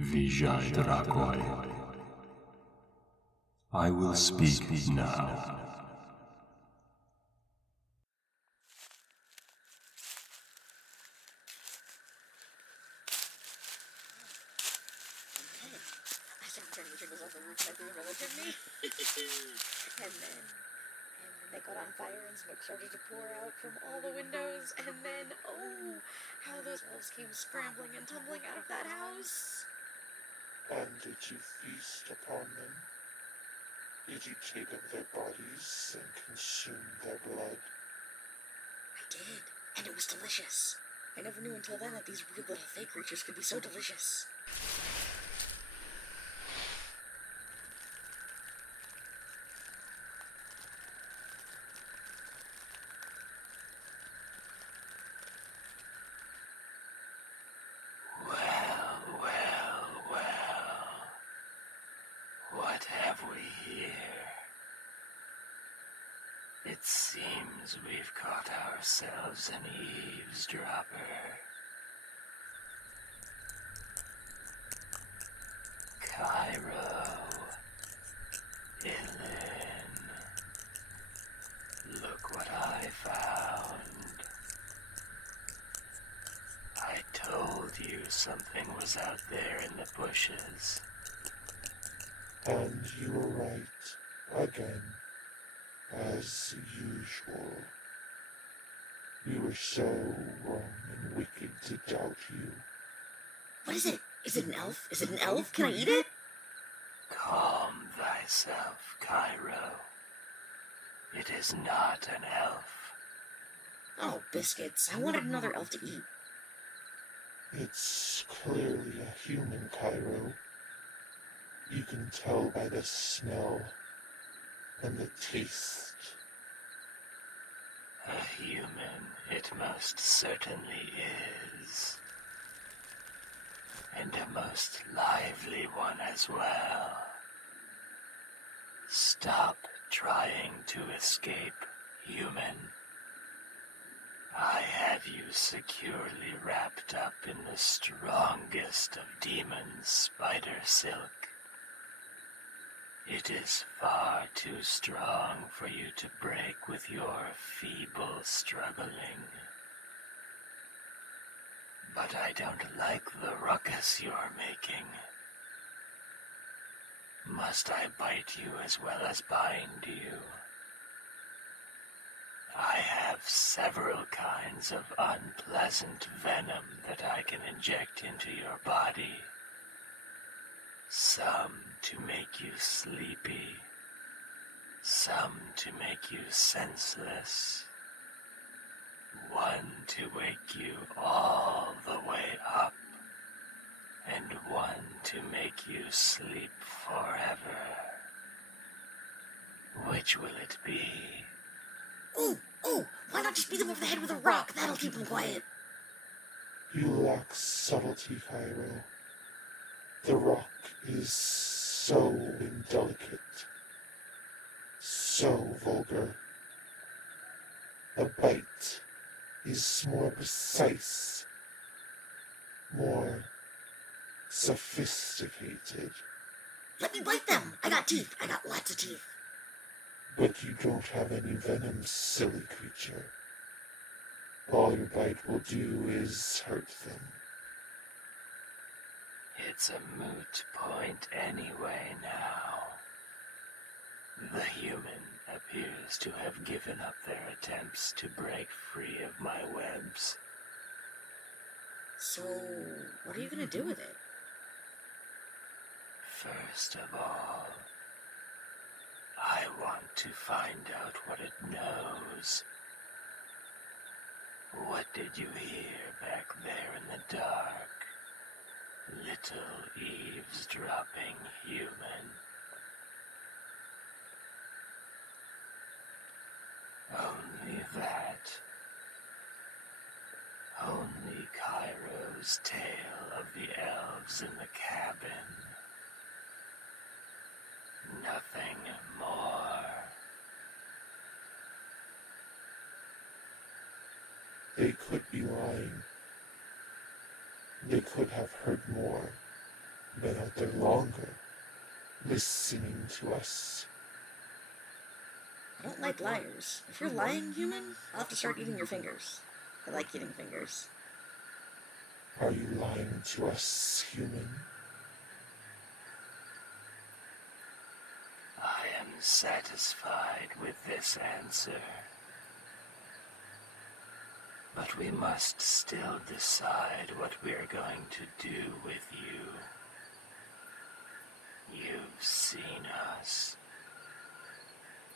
Vijay Drakoi. I will speak now. They got on fire and smoke started to pour out from all the windows, and then, oh, how those wolves came scrambling and tumbling out of that house. And did you feast upon them? Did you take up their bodies and consume their blood? I did, and it was delicious. I never knew until then that these weird little fake creatures could be so delicious. What have we here? It seems we've caught ourselves an eavesdropper. Chyro, Illyn, look what I found. I told you something was out there in the bushes. And you were right, again, as usual. We were so wrong and wicked to doubt you. What is it? Is it an elf? Is it an elf? Can I eat it? Calm thyself, Chyro. It is not an elf. Oh, biscuits. I wanted another elf to eat. It's clearly a human, Chyro. You can tell by the smell and the taste. A human it most certainly is. And a most lively one as well. Stop trying to escape, human. I have you securely wrapped up in the strongest of demons, spider silk. It is far too strong for you to break with your feeble struggling. But I don't like the ruckus you're making. Must I bite you as well as bind you? I have several kinds of unpleasant venom that I can inject into your body. Some to make you sleepy, some to make you senseless, one to wake you all the way up, and one to make you sleep forever. Which will it be? Ooh, why not just beat them over the head with a rock? That'll keep them quiet. You lack subtlety, Chyro. The rock is so indelicate, so vulgar. A bite is more precise, more sophisticated. Let me bite them. I got teeth. I got lots of teeth. But you don't have any venom, silly creature. All your bite will do is hurt them. It's a moot point anyway now. The human appears to have given up their attempts to break free of my webs. So, what are you gonna do with it? First of all, I want to find out what it knows. What did you hear back there in the dark? Little eavesdropping human. Only that. Only Chyro's tale of the elves in the cabin. Nothing more. They could be lying. They could have heard more. been out there longer, listening to us. I don't like liars. If you're lying, human, I'll have to start eating your fingers. I like eating fingers. Are you lying to us, human? I am satisfied with this answer. But we must still decide what we're going to do with you. You've seen us.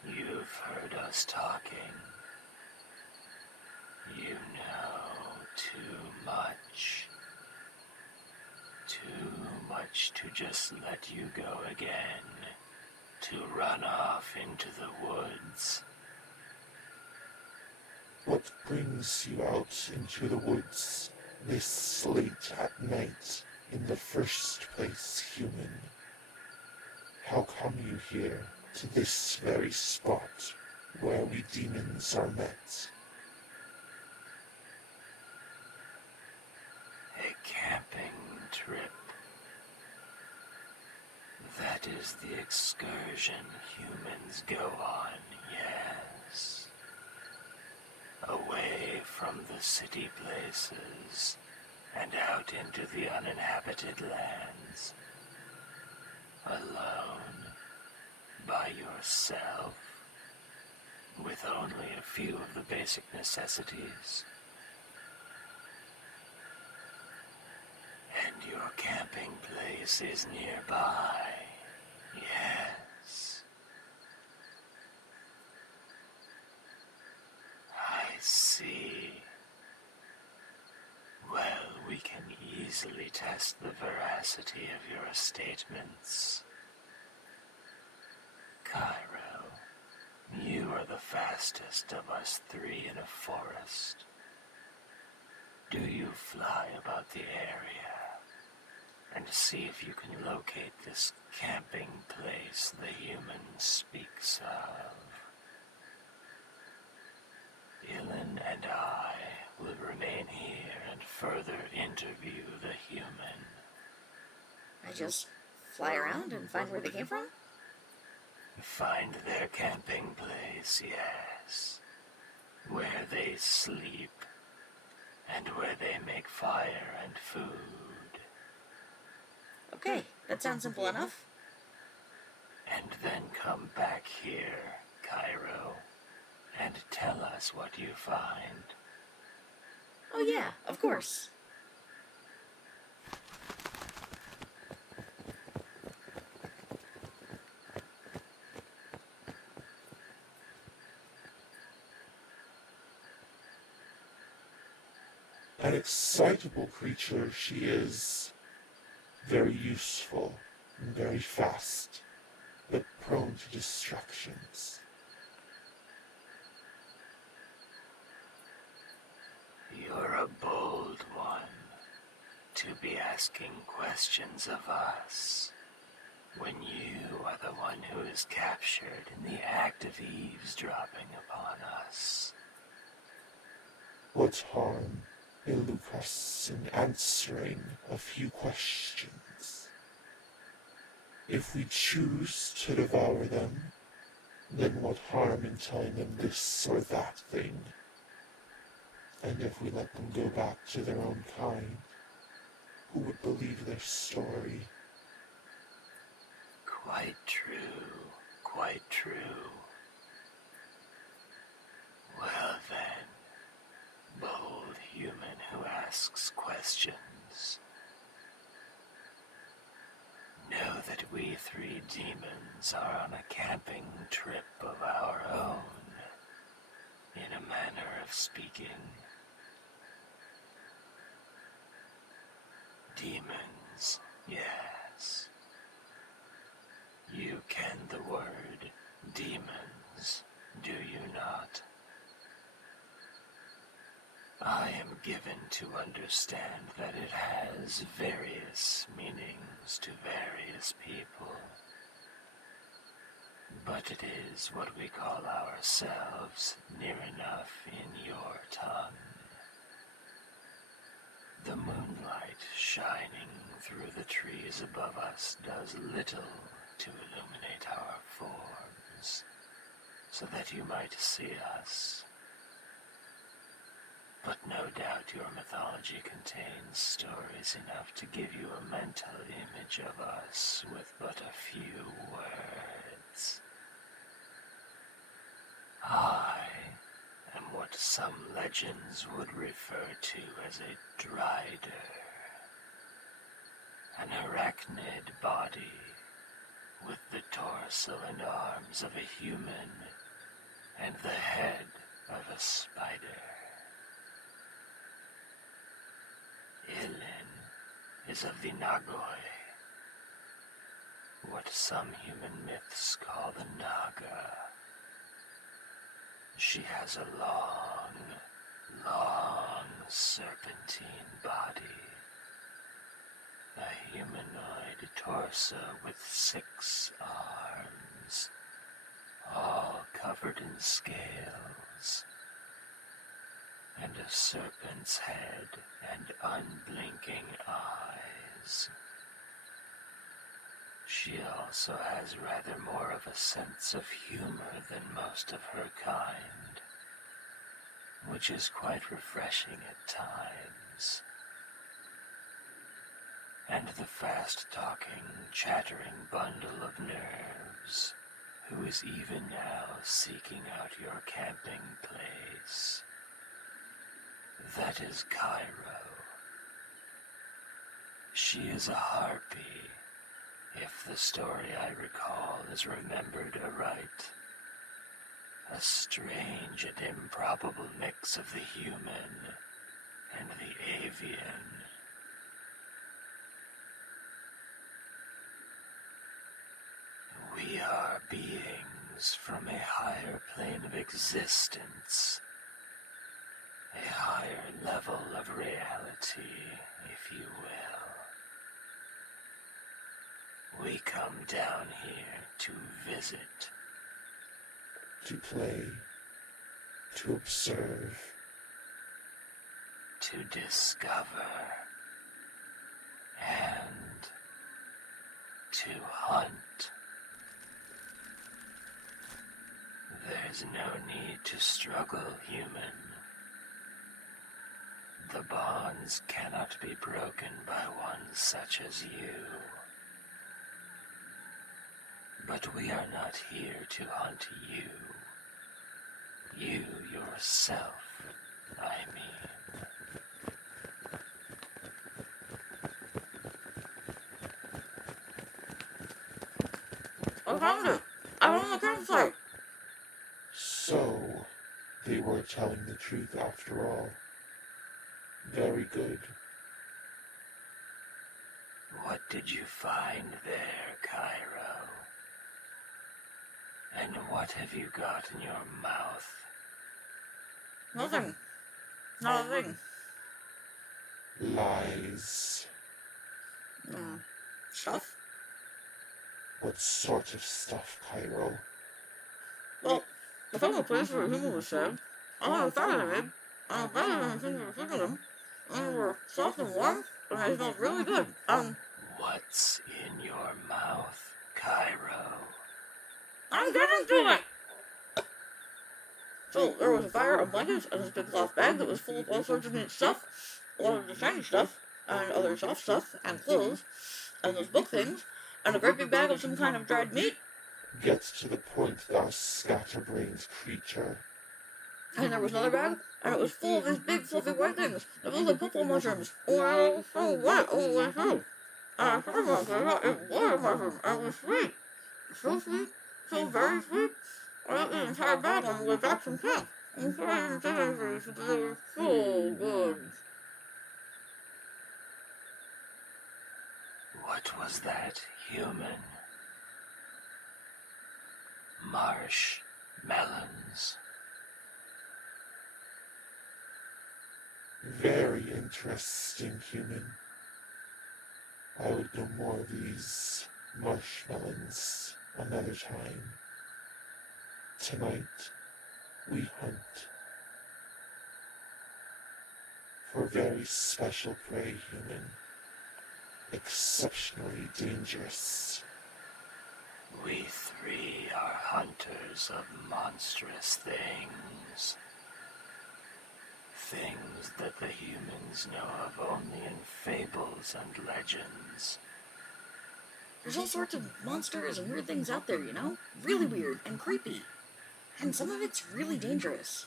You've heard us talking. You know too much. Too much to just let you go again. To run off into the woods. What brings you out into the woods this late at night in the first place, human? How come you here to this very spot where we demons are met? A camping trip. That is the excursion humans go on, yes. Away from the city places and out into the uninhabited lands. Alone, by yourself, with only a few of the basic necessities. And your camping place is nearby, yes. I see. Well, we can easily test the veracity of your statements. Chyro, you are the fastest of us three in a forest. Do you fly about the area and see if you can locate this camping place the human speaks of? Illyn and I will remain here and further interview the human. I just fly around and find where they came from? Find their camping place, yes. Where they sleep, and where they make fire and food. Okay, that sounds simple enough. And then come back here, Chyro, and tell us what you find. Oh yeah, of course. An excitable creature she is, very useful and very fast, but prone to distractions. You're a bold one, to be asking questions of us, when you are the one who is captured in the act of eavesdropping upon us. What harm, Illucras, in answering a few questions? If we choose to devour them, then what harm in telling them this or that thing? And if we let them go back to their own kind, who would believe their story? Quite true, quite true. Well then, bold human who asks questions, know that we three demons are on a camping trip of our own, in a manner of speaking. Demons, yes. You ken the word demons, do you not? I am given to understand that it has various meanings to various people. But it is what we call ourselves near enough in your tongue. The moonlight shining through through the trees above us does little to illuminate our forms, so that you might see us. But no doubt your mythology contains stories enough to give you a mental image of us with but a few words. I am what some legends would refer to as a drider, an arachnid body with the torso and arms of a human and the head of a spider. Illyn is of the Nagoi, what some human myths call the Naga. She has a long, long serpentine body, a humanoid torso with 6 arms, all covered in scales, and a serpent's head and unblinking eyes. She also has rather more of a sense of humor than most of her kind, which is quite refreshing at times. And the fast-talking, chattering bundle of nerves, who is even now seeking out your camping place. That is Chyro. She is a harpy, if the story I recall is remembered aright. A strange and improbable mix of the human and the avian. We are beings from a higher plane of existence, a higher level of reality, if you will. We come down here to visit, to play, to observe, to discover, and to hunt. There's no need to struggle, human. The bonds cannot be broken by one such as you. But we are not here to hunt you. You yourself, I mean. I found it! I found the campsite! So, they were telling the truth after all. Very good. What did you find there, Chyro? And what have you got in your mouth? Nothing. Not a thing. Lies. Stuff? What sort of stuff, Chyro? Well, I found a place where a human was stabbed. I had a fire in it. I better than things were cooking them. And they were soft and warm, and they smelled really good. What's in your mouth, Chyro? I'm getting to it! So, there was a fire, a blanket, and this big cloth bag that was full of all sorts of neat stuff. A lot of the shiny stuff, and other soft stuff, and clothes, and those book things, and a great big bag of some kind of dried meat. Get to the point, thou scatterbrained creature. And there was another bag, and it was full of these big fluffy white things that looked like purple mushrooms. Well, so what? Oh, went through. And I thought about it, it was a mushroom, and it was sweet. So sweet, so very sweet. I ate the entire bag on the way back from camp. And so I didn't say anything, because they were so good. What was that, human? Marsh melons. Very interesting, human. I would know more of these marshmallows another time. Tonight, we hunt for very special prey, human. exceptionally dangerous. We three are hunters of monstrous things. Things that the humans know of only in fables and legends. There's all sorts of monsters and weird things out there, you know? Really weird and creepy. And some of it's really dangerous.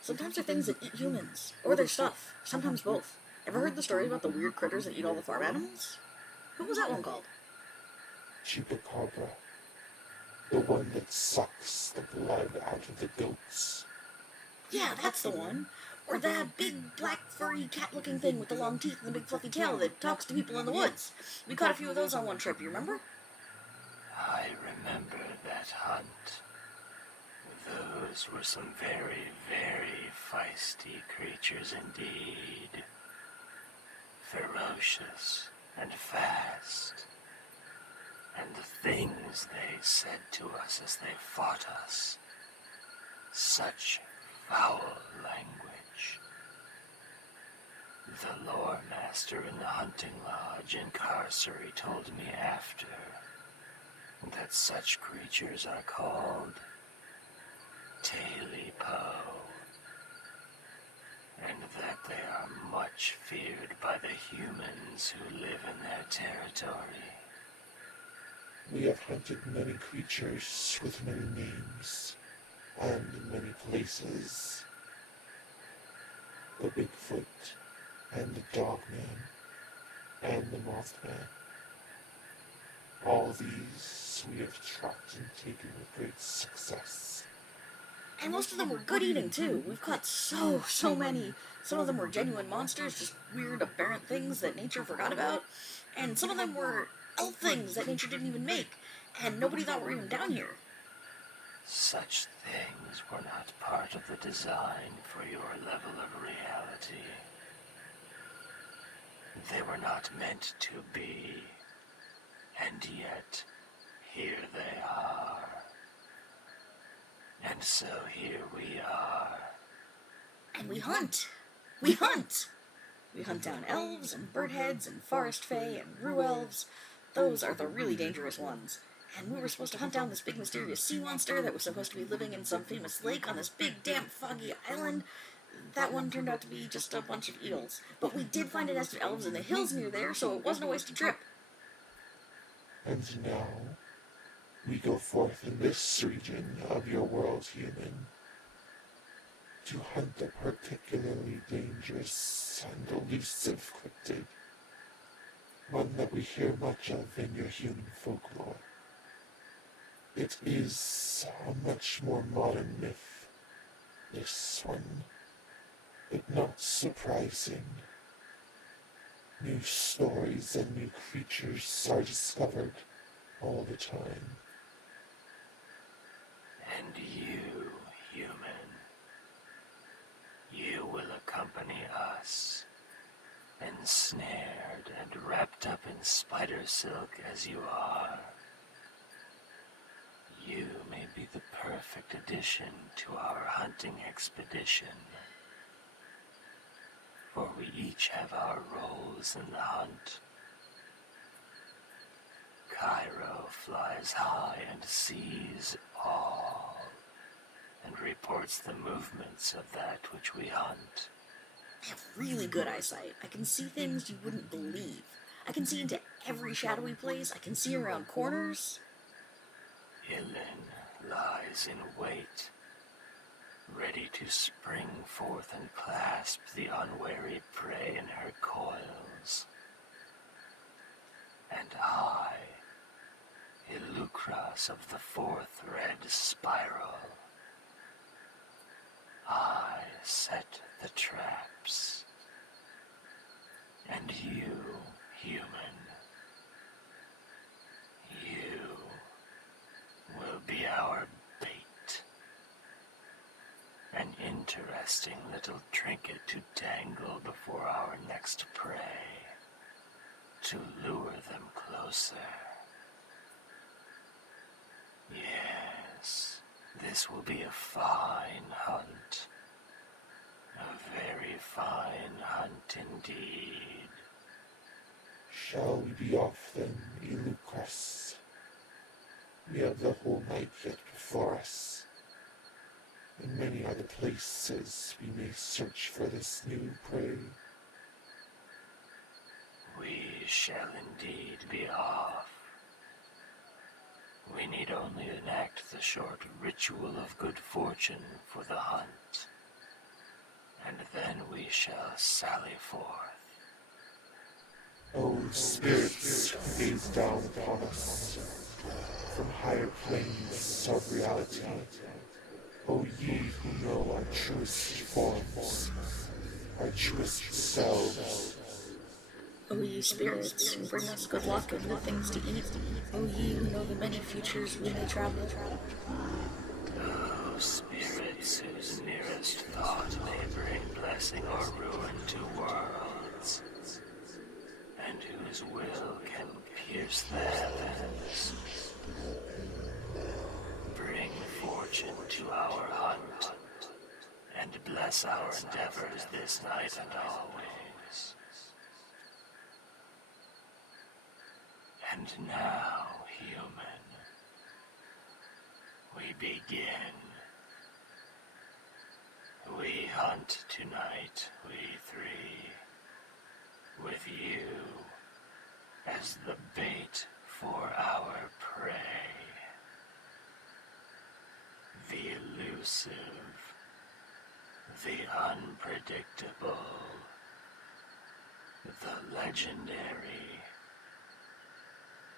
Sometimes they're things that eat humans, or their stuff, sometimes both. Ever heard the story about the weird critters that eat all the farm animals? What was that one called? Chupacabra. The one that sucks the blood out of the goats. Yeah, that's the one. Or that big, black, furry, cat-looking thing with the long teeth and the big fluffy tail that talks to people in the woods. We caught a few of those on one trip, you remember? I remember that hunt. Those were some very, very feisty creatures indeed. Ferocious and fast. And the things they said to us as they fought us. Such foul language. The lore master in the hunting lodge in Carcery told me after that such creatures are called Taily-Po, and that they are much feared by the humans who live in their territory. We have hunted many creatures with many names, and in many places. The Bigfoot, and the Dogman, and the Mothman. All these we have tracked and taken with great success. And most of them were good eating, too. We've caught so many. Some of them were genuine monsters, just weird, aberrant things that nature forgot about. And some of them were elf things that nature didn't even make, and nobody thought were even down here. Such things were not part of the design for your level of reality. They were not meant to be, and yet, here they are. And so here we are. And we hunt. We hunt. We hunt down elves and birdheads and forest fae and rue elves. Those are the really dangerous ones. And we were supposed to hunt down this big mysterious sea monster that was supposed to be living in some famous lake on this big damp foggy island. That one turned out to be just a bunch of eels. But we did find a nest of elves in the hills near there, so it wasn't a wasted trip. And now, we go forth in this region of your world, human, to hunt a particularly dangerous and elusive cryptid, one that we hear much of in your human folklore. It is a much more modern myth, this one, but not surprising. New stories and new creatures are discovered all the time. And you, human, you will accompany us, ensnared and wrapped up in spider silk as you are. You may be the perfect addition to our hunting expedition, for we each have our roles in the hunt. Chyro flies high and sees all, and reports the movements of that which we hunt. I have really good eyesight. I can see things you wouldn't believe. I can see into every shadowy place. I can see around corners. Illyn lies in wait, ready to spring forth and clasp the unwary prey in her coils. And I, Illucras of the fourth red spiral, I set the traps. And you, human, you will be our bait. An interesting little trinket to dangle before our next prey, to lure them closer. Yes, this will be a fine hunt. A very fine hunt indeed. Shall we be off then, Illucras? We have the whole night yet before us. In many other places we may search for this new prey. We shall indeed be off. We need only enact the short ritual of good fortune for the hunt, and then we shall sally forth. O spirits who gaze down upon us from higher planes of reality, O ye who know our truest forms, our truest selves, O ye spirits, who bring us good luck and good things to eat. O ye who know the many futures we may travel. O spirits whose nearest thought may bring blessing or ruin to worlds, and whose will can pierce the heavens. Bring fortune to our hunt, and bless our endeavors this night and always. And now, human, we begin. We hunt tonight, we three, with you as the bait for our prey. The elusive, the unpredictable, the legendary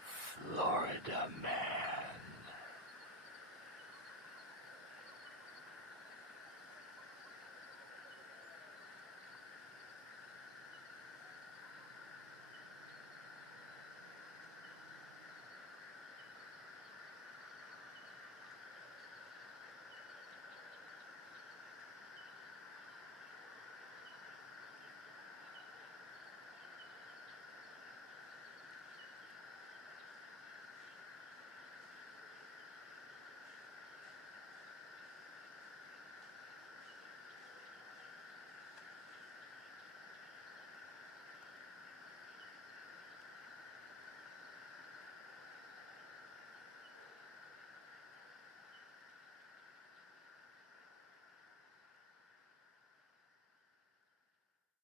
Florida Man.